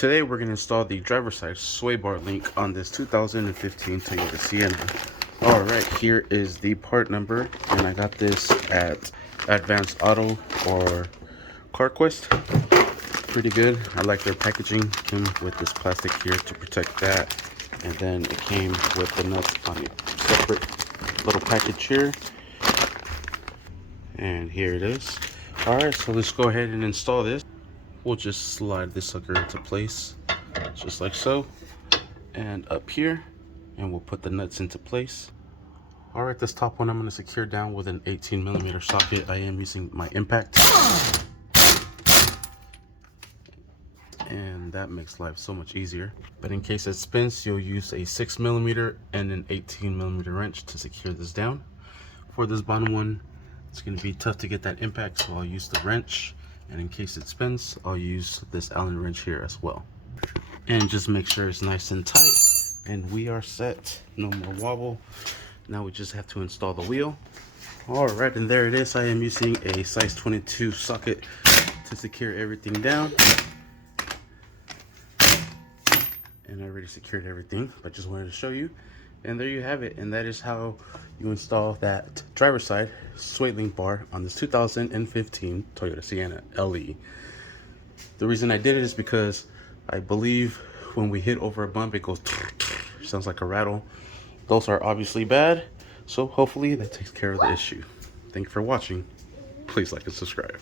Today we're going to install the driver's side sway bar link on this 2015 Toyota Sienna. Alright, here is the part number, and I got this at Advanced Auto or CarQuest. Pretty good. I like their packaging. Came with this plastic here to protect that, and then it came with the nuts on a separate little package here, and here it is. Alright, so let's go ahead and install this. We'll just slide this sucker into place just like so, and up here, and we'll put the nuts into place. All right, this top one I'm going to secure down with an 18mm socket. I am using my impact, and that makes life so much easier. But in case it spins, you'll use a 6mm and an 18mm wrench to secure this down. For this bottom one, it's going to be tough to get that impact, so I'll use the wrench. And in case it spins, I'll use this Allen wrench here as well. And just make sure it's nice and tight. And we are set. No more wobble. Now we just have to install the wheel. Alright, and there it is. I am using a size 22 socket to secure everything down. And I already secured everything, but just wanted to show you. And there you have it. And that is how you install that driver's side sway link bar on this 2015 Toyota Sienna LE. The reason I did it is because I believe when we hit over a bump, it goes sounds like a rattle. Those are obviously bad, so hopefully that takes care of the issue. Thank you for watching. Please like and subscribe.